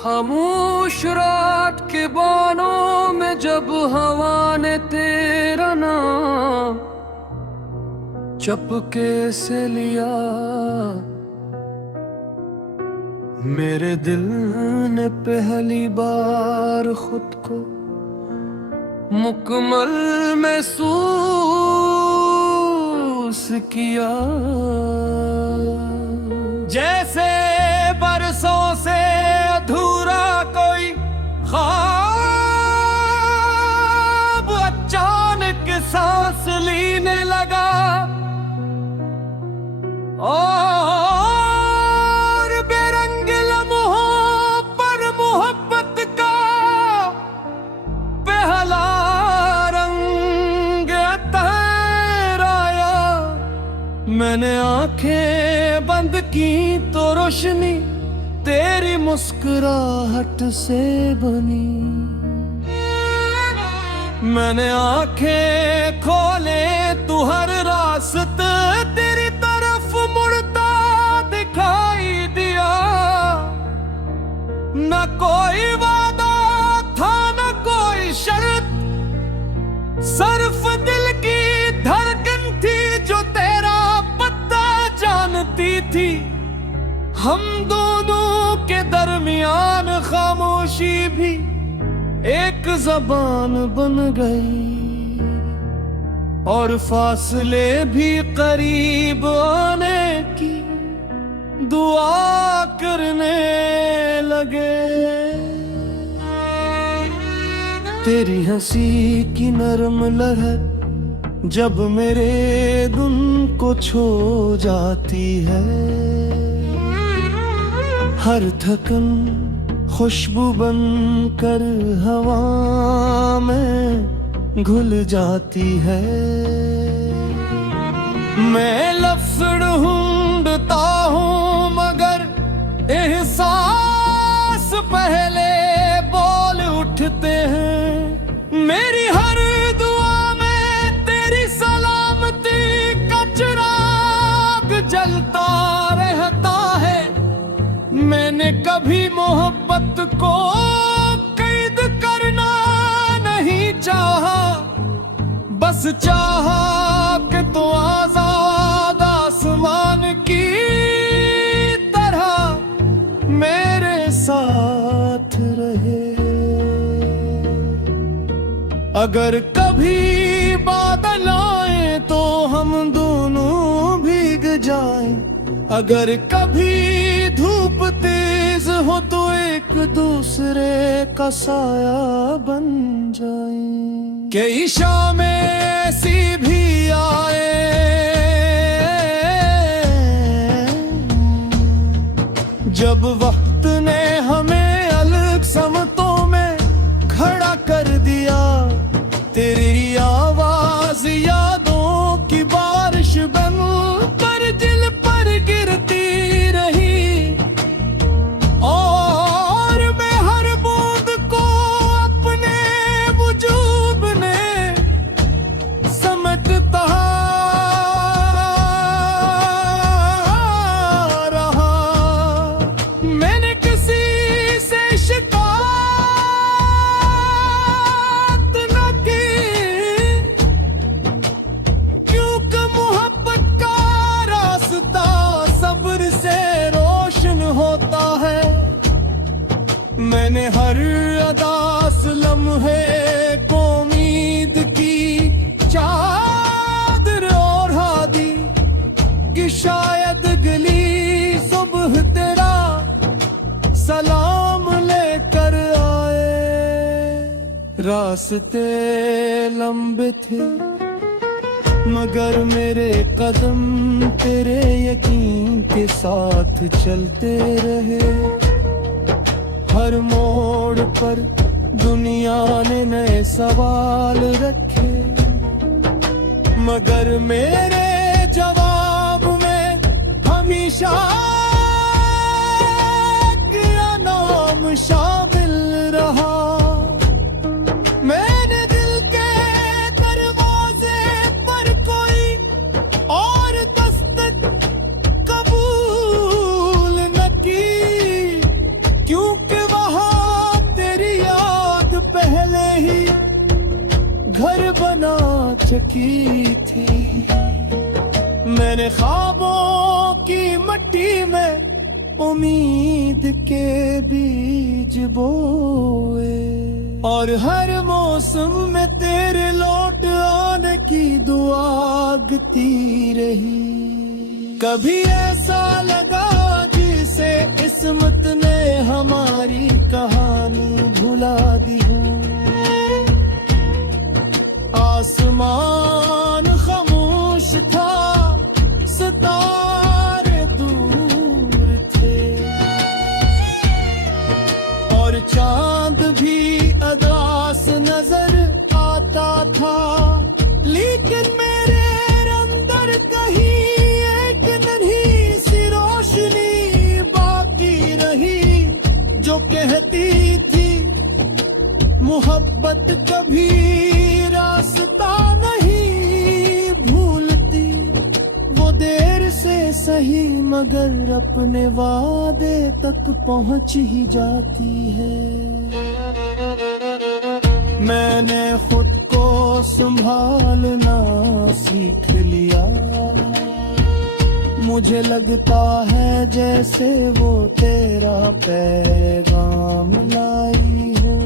खामोश रात के बानों में जब हवा ने तेरा नाम चपके से लिया, मेरे दिल ने पहली बार खुद को मुकम्मल महसूस किया। जैसे बरसों से अधूरा कोई ख्वाब अचानक सांस लेने लगा, और बेरंग लम्हों पर मोहब्बत का पहला रंग तहराया। मैंने आंखें बंद की तो रोशनी तेरी मुस्कुराहट से बनी, मैंने आंखें खोले तो हर रास्ता तेरी तरफ मुड़ता दिखाई दिया। न कोई वादा था न कोई शर्त, सिर्फ दिल की धड़कन थी जो तेरा पता जानती थी। हम दोनों के दरमियान खामोशी भी एक ज़बान बन गई, और फासले भी करीब आने की दुआ करने लगे। तेरी हंसी की नरम लहर जब मेरे दिल को छू जाती है, हर थकन खुशबू बनकर हवा में घुल जाती है। मैं लफ्ज़ ढूंढता हूँ मगर एहसास पहले बोल उठते हैं। मेरी हर दुआ में तेरी सलामती का चिराग जलता रहता है। मैंने कभी मोहब्बत को कैद करना नहीं चाहा, बस चाहा कि तो आजाद आसमान की तरह मेरे साथ रहे। अगर कभी बादल आए तो हम दोनों भीग जाएं, अगर कभी धूप तेज हो तो एक दूसरे का साया बन जाए। कई शामें ऐसी भी आए जब वक्त ने हमें अलग समतों में खड़ा कर दिया। तेरी आवाज यादों की बारिश बन पर दिल पर गिरती रही, और मैं हर बूंद को अपने वजूद ने समझता रहा। मैंने किसी से शिकायत न की, क्योंकि मोहब्बत का रास्ता सब्र से रोशन होता है। मैंने हर अदास लम्हे को उम्मीद की चादर ओढ़ा दी कि शायद अगली सुबह तेरा सलाम लेकर आए। रास्ते लंबे थे मगर मेरे कदम तेरे यकीन के साथ चलते रहे। हर मोड़ पर दुनिया ने नए सवाल रखे, मगर मेरे जवाब में हमेशा क्या नाम शामिल रहा। मैंने दिल के दरवाजे पर कोई और दस्तक कबूल न की, क्योंकि वह चकी थी। मैंने ख्वाबों की मट्टी में उम्मीद के बीज बोए, और हर मौसम में तेरे लौट आने की दुआ गती रही। कभी ऐसा लगा जिसे किस्मत ने हमारी कहानी भुला दी हो। आसमान खामोश था, सितारे दूर थे, और चांद भी अदास नजर आता था। लेकिन मेरे अंदर कहीं एक नन्ही सी रोशनी बाकी रही, जो कहती थी मोहब्बत कभी रास्ता नहीं भूलती। वो देर से सही मगर अपने वादे तक पहुंच ही जाती है। मैंने खुद को संभालना सीख लिया, मुझे लगता है जैसे वो तेरा पैगाम लाई हो।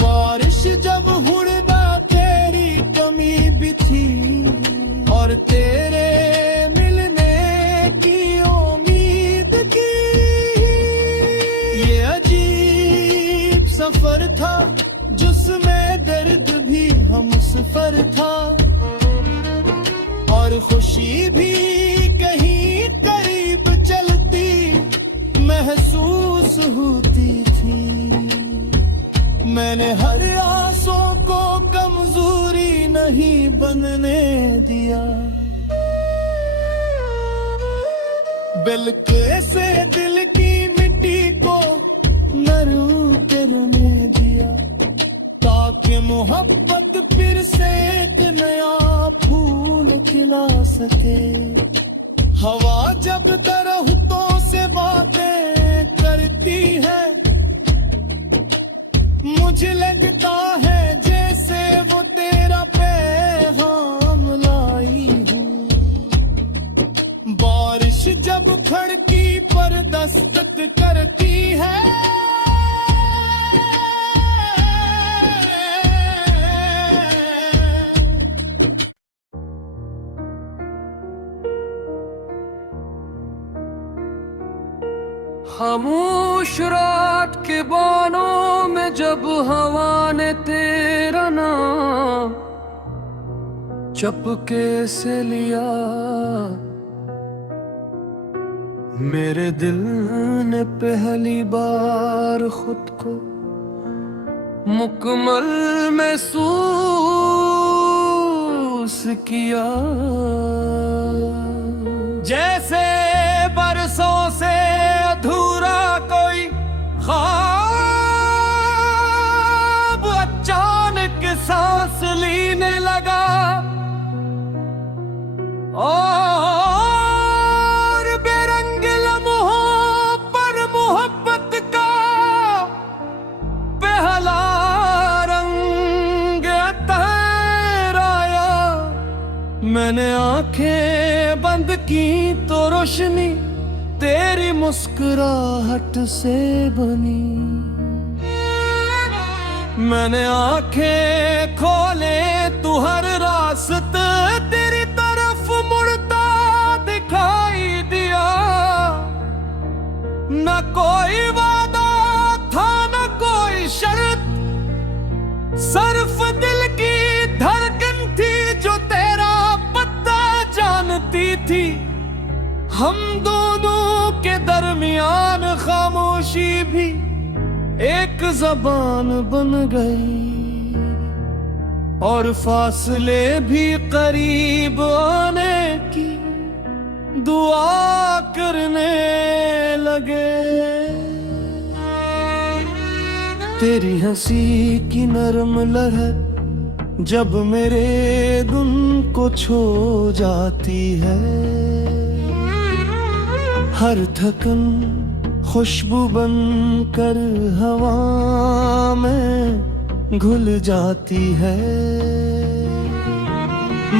बारिश जब हुड़ना तेरी कमी भी थी, और तेरे मिलने की उम्मीद की। ये अजीब सफर था जिसमें दर्द भी हमसफर था, और खुशी भी कहीं करीब चलती महसूस होती थी। मैंने हर आसों को कमजोरी नहीं बनने दिया, बिल्कुल से दिल की मिट्टी को नरूं करने दिया, ताकि मोहब्बत फिर से एक नया फूल खिला सके। हवा जब दरख्तों से बातें करती है, मुझे लगता है जैसे वो तेरा पैगाम लाई हूँ। बारिश जब खिड़की पर दस्तक करती है, खामोश रात के बानों में जब हवा ने तेरा नाम चपके से लिया, मेरे दिल ने पहली बार खुद को मुकम्मल महसूस किया। जैसे बरसों से अधूरा कोई ख्वाब अचानक सांस लेने लगा, और बेरंग लम्हों पर मोहब्बत का पहला रंग तहराया। मैंने आंखें बंद की तो रोशनी तेरी मुस्कुराहट से बनी। मैंने आंखें खोले तू हर रास्ते तेरी तरफ मुड़ता दिखाई दिया। न कोई वादा था न कोई शर्त, सिर्फ दिल की धड़कन थी जो तेरा पता जानती थी। हम दोनों के दरमियान खामोशी भी एक जबान बन गई, और फासले भी करीब आने की दुआ करने लगे। तेरी हंसी की नरम लहर जब मेरे दिल को छू जाती है, हर थकन खुशबू बन कर हवा में घुल जाती है।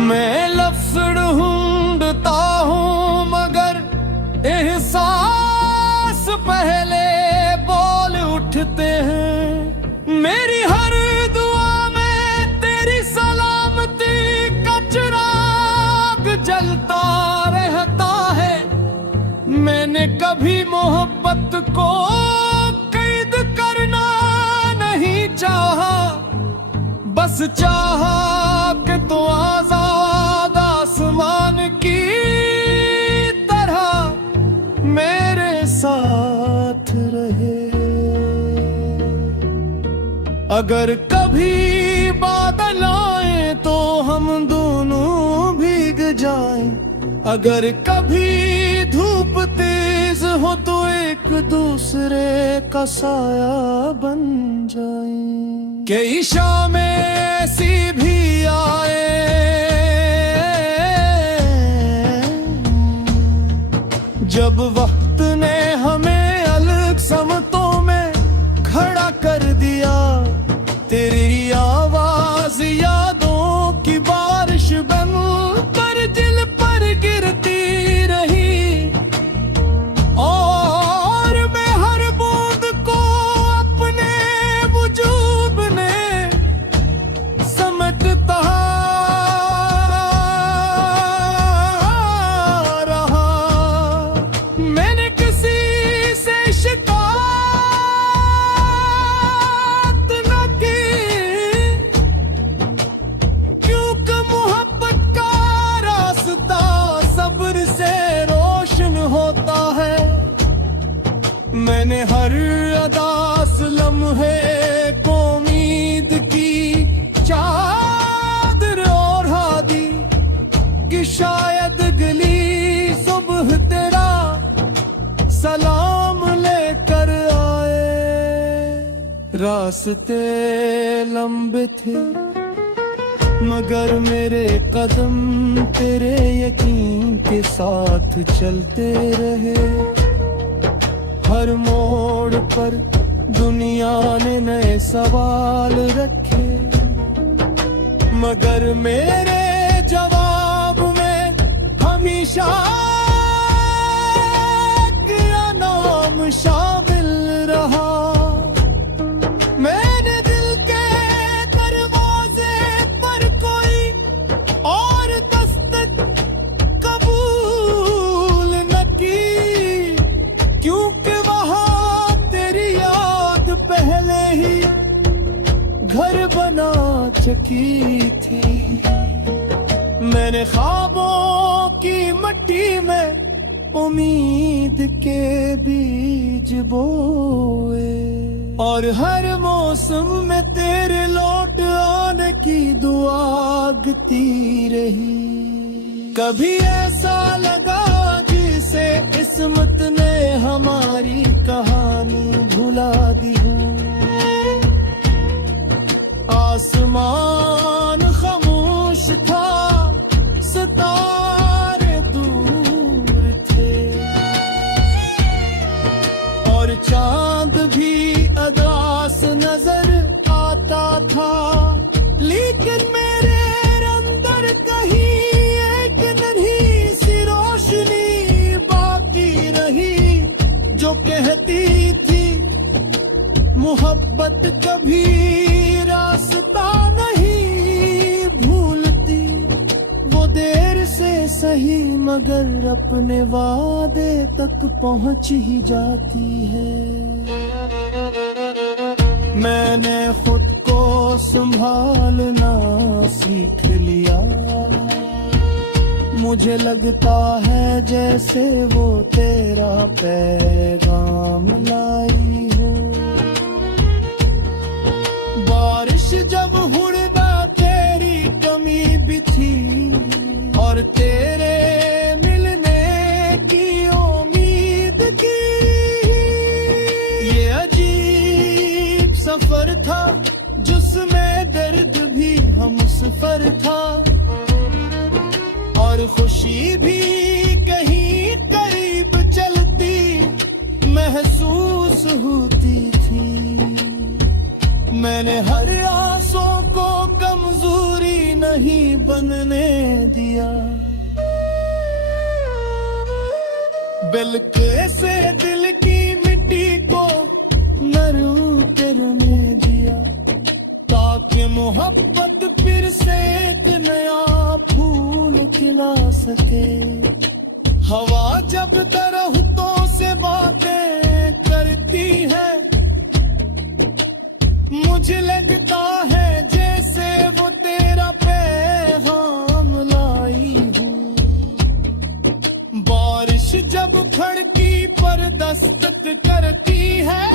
मैं लफ्ज़ ढूंढता हूँ मगर एहसास पहले बोल उठते हैं। मेरी हर दुआ में तेरी सलामती का चिराग जलता रहता है। मैंने कभी मोहब्बत को कैद करना नहीं चाहा, बस चाहा कि तो आजाद आसमान की तरह मेरे साथ रहे। अगर कभी बादल आए तो हम दोनों भीग जाएं, अगर कभी धूप तेज हो तो एक दूसरे का साया बन जाएं। कि ईशा में ऐसी भी आए जब वक्त ने हमें अलग समतों में खड़ा कर दिया। तेरी आवाज यादों की बारिश बन कर दिल पर गिरती रही, और मैं हर बूंद को अपने वजूद ने समझता रहा। मैंने किसी से शिकायत न की, क्योंकि मोहब्बत का रास्ता सब्र से रोशन होता है। मैंने हर अदास लम्हे को उम्मीद की चादर ओढ़ा दी कि शायद अगली सुबह तेरा सलाम लेकर आए। रास्ते लंबे थे मगर मेरे कदम तेरे यकीन के साथ चलते रहे। हर मोड़ पर दुनिया ने नए सवाल रखे, मगर मेरे जवाब में हमेशा तेरा नाम शामिल रहा। मैंने दिल के दरवाजे पर कोई और दस्तक कबूल न की, क्योंकि वहां तेरी याद पहले ही घर बना चुकी थी। मैंने ख्वाबों की मिट्टी में उम्मीद के बीज बोए, और हर मौसम में तेरे लौट आने की दुआ गती रही। कभी ऐसा लगा जिसे किस्मत ने हमारी कहानी भुला दी हो। आसमान खामोश था, सितारे दूर थे, और चांद भी अदास नजर आता था। लेकिन मेरे अंदर कहीं एक नन्ही सी रोशनी बाकी रही, जो कहती थी मोहब्बत कभी रास्ता नहीं भूलती। वो देर से सही मगर अपने वादे तक पहुंच ही जाती है। मैंने खुद को संभालना सीख लिया, मुझे लगता है जैसे वो तेरा पैगाम लाई हो। बारिश जब हुड़ना तेरी कमी भी थी, और तेरे मिलने की उम्मीद की। ये अजीब सफर था जिसमें दर्द भी हमसफर था, और खुशी भी कहीं करीब चलती महसूस होती थी। मैंने हर आसों को कमजोरी नहीं बनने दिया, बिल्के से दिल की मिट्टी को नरूं करने दिया, ताकि मोहब्बत फिर से एक नया फूल खिला सके। हवा जब दरख्तों से बातें करती है, मुझे लगता है जैसे वो तेरा पैगाम लाई हूँ। बारिश जब खिड़की पर दस्तक करती है,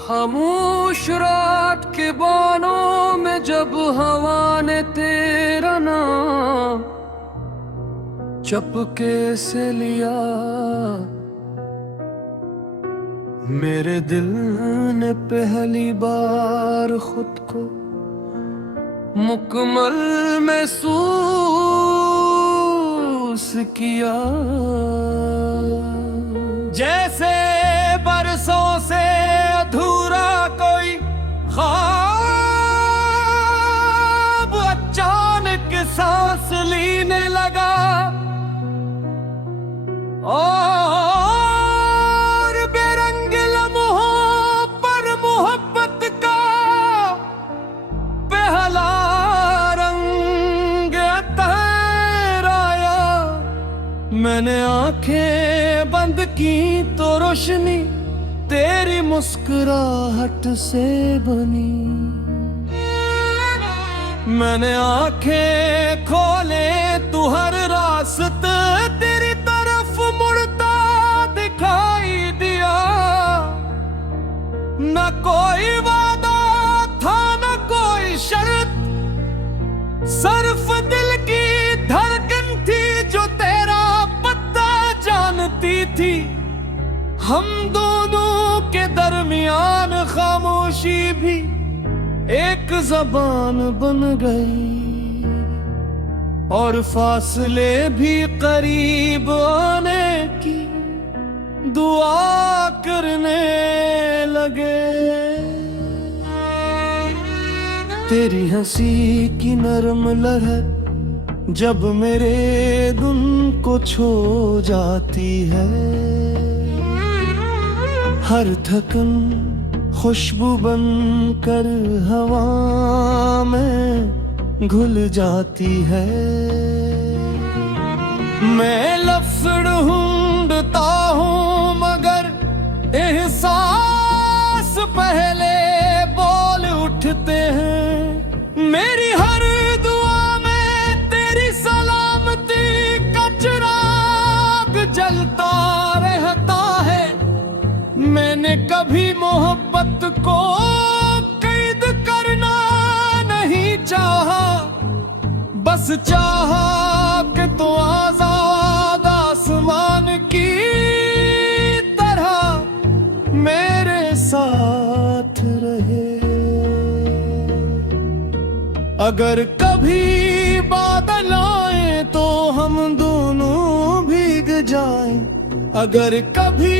खामोश रात के बानों में जब हवा ने तेरा नाम चपके से लिया, मेरे दिल ने पहली बार खुद को मुकम्मल महसूस किया। जैसे बरसों से अधूरा कोई ख्वाब अचानक सांस लेने लगा, और बेरंग लम्हों पर मोहब्बत का पहला रंग तहराया। मैंने आंखें बंद की तो रोशनी तेरी मुस्कुराहट से बनी, मैंने आंखें खोले तू हर रास्ते तेरी तरफ मुड़ता दिखाई दिया। न कोई वादा था न कोई शर्त, सिर्फ दिल की धड़कन थी जो तेरा पता जानती थी। हम दोनों के दरमियान खामोशी भी एक जबान बन गई, और फासले भी करीब आने की दुआ करने लगे। तेरी हंसी की नरम लहर जब मेरे दिल को छू जाती है, हर थकन खुशबू बनकर हवा में घुल जाती है। मैं लफ्ज़ ढूंढता हूँ मगर एहसास पहले बोल उठते हैं। मेरी हर दुआ में तेरी सलामती का चिराग जलता रहता है। मैंने कभी मोहब्बत को कैद करना नहीं चाहा, बस चाहा कि तो आजाद आसमान की तरह मेरे साथ रहे। अगर कभी बादल आए तो हम दोनों भीग जाएं, अगर कभी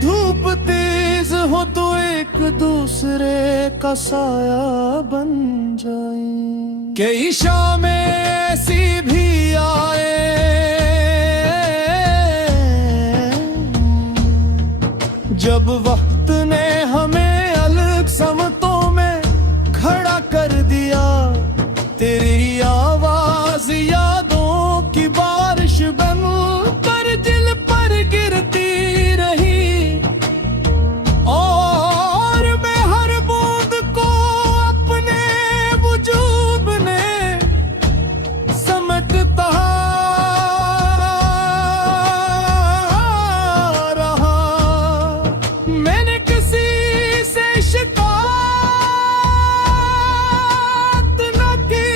धूप तेज हो तो एक दूसरे का साया बन जाए। कई शामें ऐसी भी आए जब वक्त ने हमें अलग समतों में खड़ा कर दिया। तेरी आवाज यादों की बारिश बन कर दिल पर गिरती रही, और मैं हर बूंद को अपने वजूद ने समझता रहा। मैंने किसी से शिकायत न की,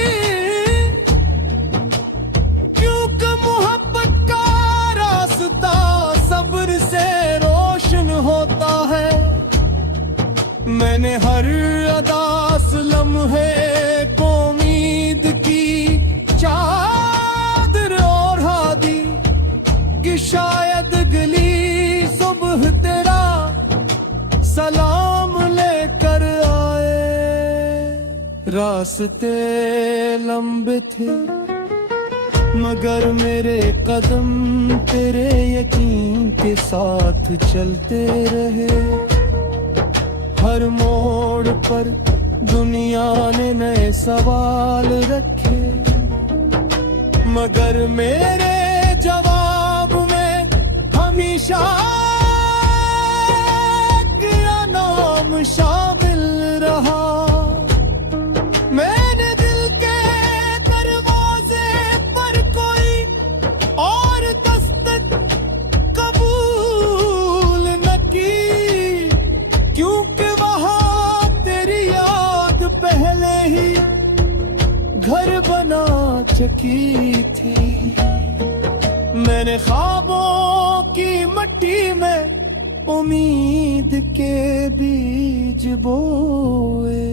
क्योंकि मोहब्बत का रास्ता सब्र से रोशन होता है। मैंने हर अदास लम्हे को रास्ते लंबे थे मगर मेरे कदम तेरे यकीन के साथ चलते रहे। हर मोड़ पर दुनिया ने नए सवाल रखे मगर मेरे जवाब में हमेशा तेरा नाम शामिल रहा। मैंने दिल के दरवाजे पर कोई और दस्तक कबूल न की क्योंकि वहां तेरी याद पहले ही घर बना चुकी थी। मैंने ख्वाबों की मिट्टी में उम्मीद के बीज बोए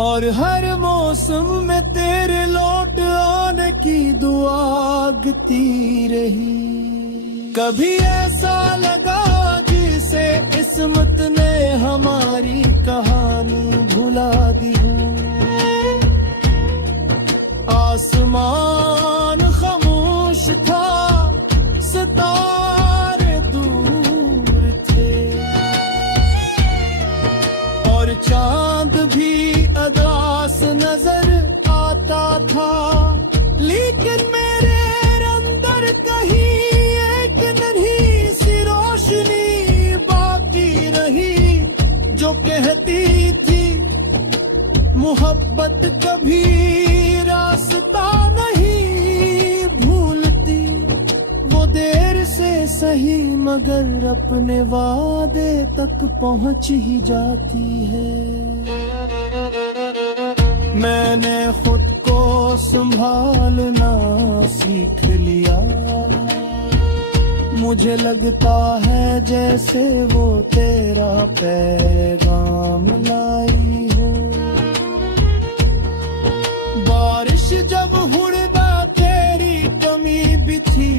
और हर मौसम में तेरे लौट आने की दुआ आगती रही। कभी ऐसा लगा जिसे किस्मत ने हमारी कहानी भुला दी हो। आसमान खामोश था, सितारे दूर थे और चांद भी अदास नजर आता था। लेकिन मेरे अंदर कहीं एक नन्ही सी रोशनी बाकी रही जो कहती थी मोहब्बत कभी रास्ता नहीं भूलती। वो देर से सही मगर अपने वादे तक पहुंच ही जाती है। मैंने खुद को संभालना सीख लिया। मुझे लगता है जैसे वो तेरा पैगाम लाई हो। बारिश जब हुड़दा तेरी कमी भी थी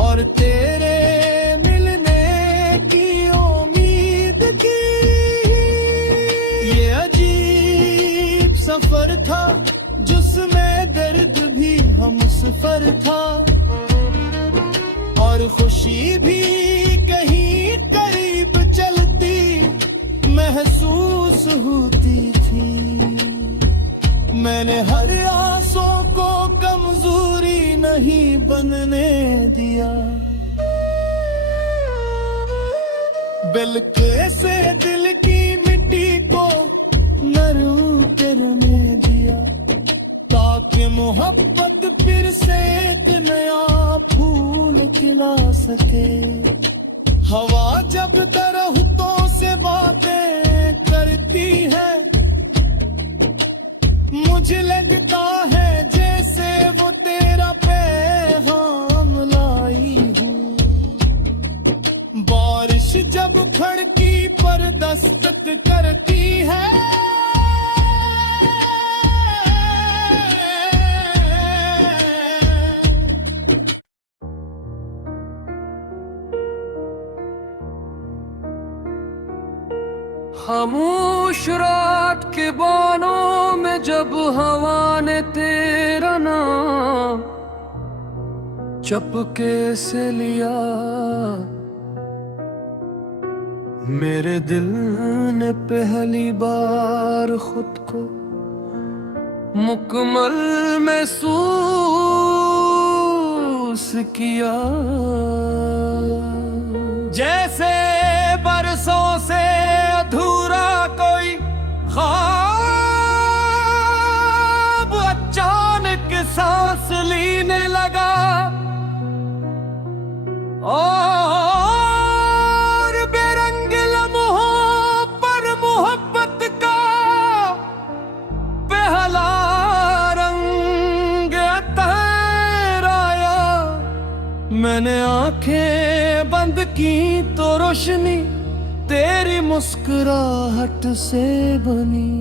और तेरे मिलने की उम्मीद की। ये अजीब सफर था जिसमें दर्द भी हमसफर था और खुशी भी कहीं करीब चलती महसूस होती थी। मैंने हर आंसू को कमजोरी नहीं बनने दिया। बिल्कुल से दिल की मिट्टी को नरूं करने दिया ताकि मोहब्बत फिर से एक नया फूल खिला सके। हवा जब दरख्तों से बातें करती है मुझे लगता है जैसे वो तेरा पैगाम लाई हूँ। बारिश जब खिड़की पर दस्तक करती है खामोश रात के बानों में जब हवा ने तेरा नाम चपके से लिया। मेरे दिल ने पहली बार खुद को मुकम्मल महसूस किया। जैसे बरसों से अधूरा कोई ख्वाब अचानक सांस लेने लगा और बेरंग लम्हों पर मोहब्बत का पहला रंग तहराया। मैंने आंखें बंद की तो रोशनी तेरी मुस्कुराहट से बनी।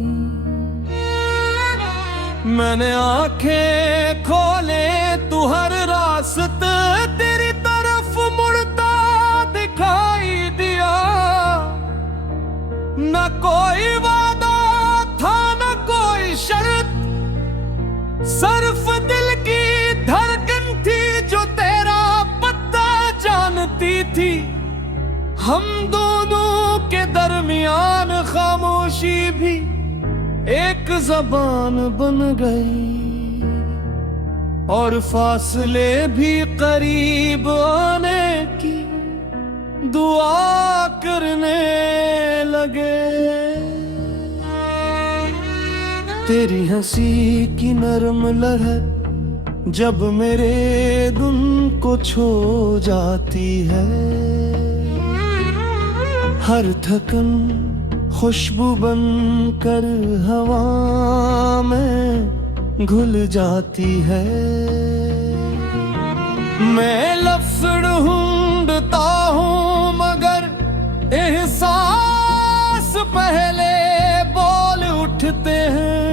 मैंने आंखें खोले तू हर रास्ते तेरी तरफ मुड़ता दिखाई दिया। न कोई वादा था न कोई शर्त हम दोनों के दरमियान खामोशी भी एक जबान बन गई और फासले भी करीब आने की दुआ करने लगे। तेरी हंसी की नरम लहर जब मेरे दिल को छू जाती है, हर थकन खुशबू बनकर हवा में घुल जाती है। मैं लफ्ज़ ढूंढता हूँ मगर एहसास पहले बोल उठते हैं।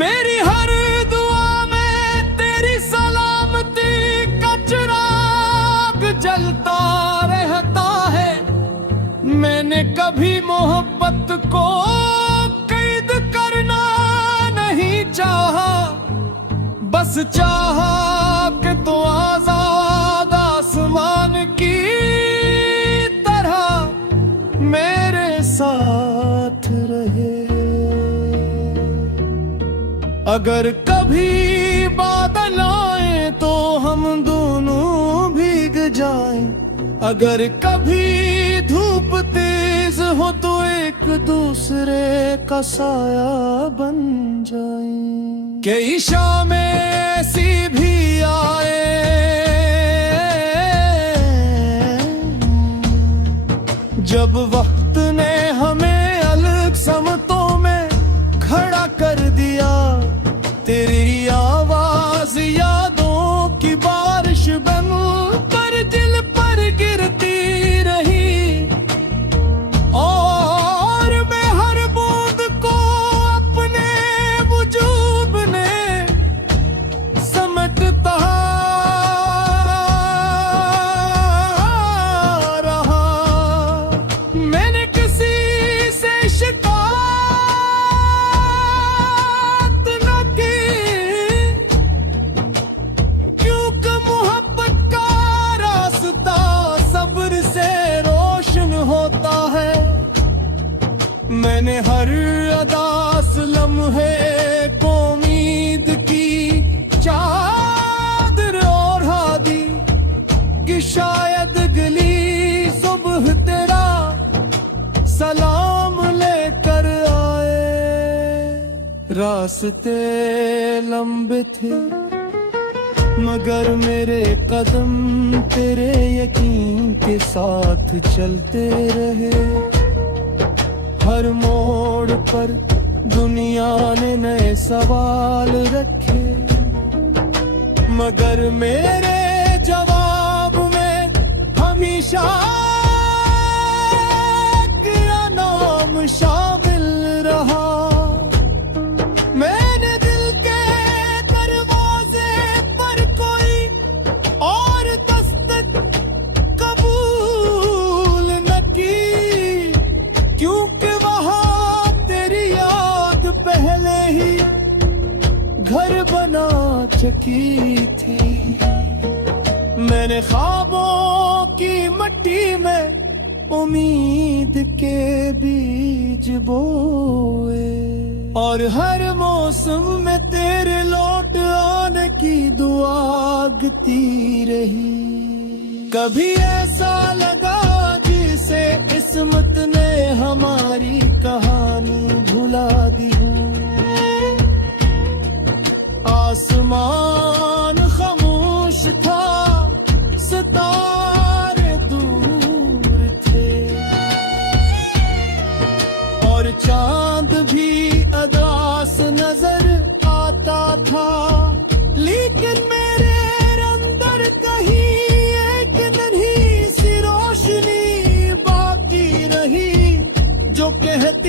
मेरी हर दुआ में तेरी सलामती का चिराग जलता रहता है। मैंने कभी मोहब्बत को कैद करना नहीं चाहा, बस चाहा कि तू आजाद आसमान की तरह मेरे साथ रहे। अगर कभी बादल आए तो हम दोनों भीग जाएं, अगर कभी धूप तेज हो तो एक दूसरे का साया बन जाएं। कई शामें ऐसी भी आए जब वक्त ने हमें अलग समतों में खड़ा कर दिया। तेरी आवाज यादों की बारिश बन कर दिल पर गिरती रही और मैं हर बूंद को अपने वजूद ने समझता रहा। मैंने किसी से शिकायत न की, क्योंकि मोहब्बत का रास्ता सब्र से रोशन होता है। मैंने हर अदास लम्हे को उम्मीद की चादर ओढ़ा दी कि शायद अगली सुबह तेरा सलाम लेकर आए। रास्ते लंबे थे मगर मेरे कदम तेरे यकीन के साथ चलते रहे। हर मोड़ पर दुनिया ने नए सवाल रखे मगर मेरे जवाब में हमेशा तेरा नाम शामिल रहा। मैंने दिल के दरवाजे पर कोई और दस्तक कबूल न की, क्योंकि वहाँ तेरी याद पहले ही घर बना चुकी थी। मैंने ख्वाबों की मिट्टी में उम्मीद के बीज बोए और हर मौसम में तेरे लौट आने की दुआ गती रही। कभी ऐसा लगा जिसे किस्मत ने हमारी कहानी भुला दी हो। आसमान खामोश था, सितारे दूर थे और चांद भी अदास नजर आता था। लेकिन मेरे अंदर कहीं एक नन्ही सी रोशनी बाकी रही जो कहती